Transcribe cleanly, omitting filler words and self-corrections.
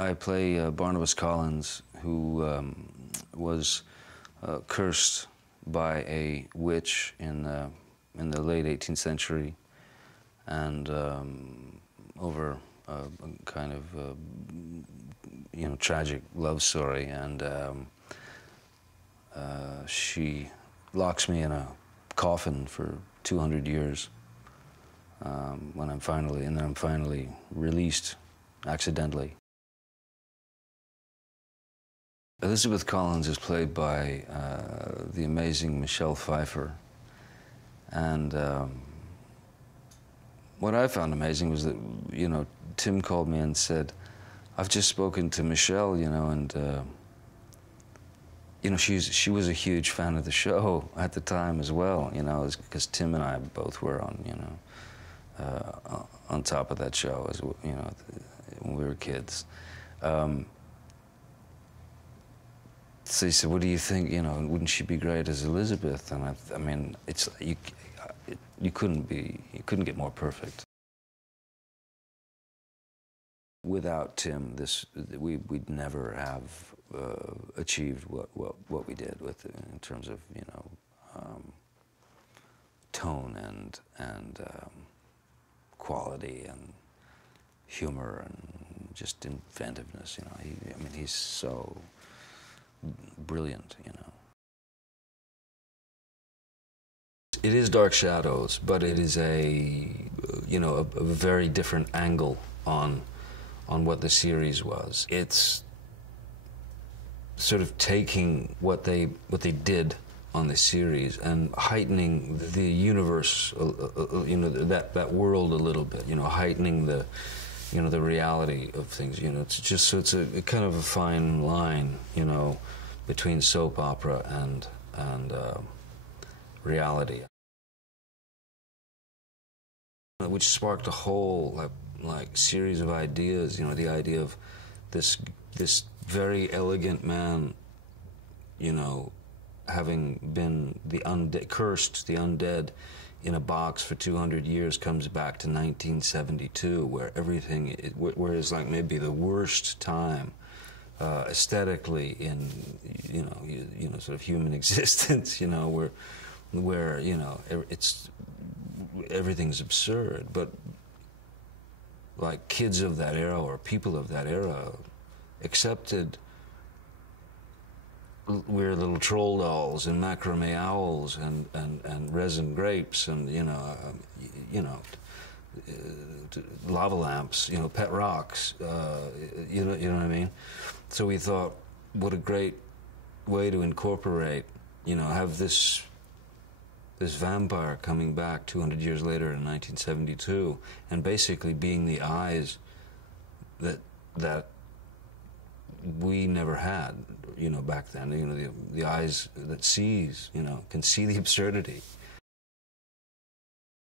I play Barnabas Collins, who was cursed by a witch in the late 18th century, and over a kind of tragic love story, and she locks me in a coffin for 200 years. When I'm finally released accidentally. Elizabeth Collins is played by the amazing Michelle Pfeiffer, and what I found amazing was that, Tim called me and said, "I've just spoken to Michelle, and she was a huge fan of the show at the time as well, because Tim and I both were on top of that show, as when we were kids." So he said, "What do you think? Wouldn't she be great as Elizabeth?" And I mean, you couldn't get more perfect. Without Tim, we'd never have achieved what we did in terms of tone and quality and humor and just inventiveness. He's so brilliant. It is Dark Shadows, but it is a very different angle on what the series was. It's sort of taking what they did on the series and heightening the universe, that world a little bit, heightening the reality of things. It's just, so it's a kind of a fine line, between soap opera and reality, which sparked a whole like series of ideas. The idea of this very elegant man, having been cursed, the undead, in a box for 200 years, comes back to 1972, where everything, whereas like maybe the worst time aesthetically in sort of human existence, where everything's absurd, but like kids of that era or people of that era accepted weird little troll dolls and macrame owls and resin grapes and lava lamps, pet rocks, you know what I mean? So we thought, what a great way to incorporate, have this vampire coming back 200 years later in 1972 and basically being the eyes that we never had, back then, the eyes that sees, can see the absurdity.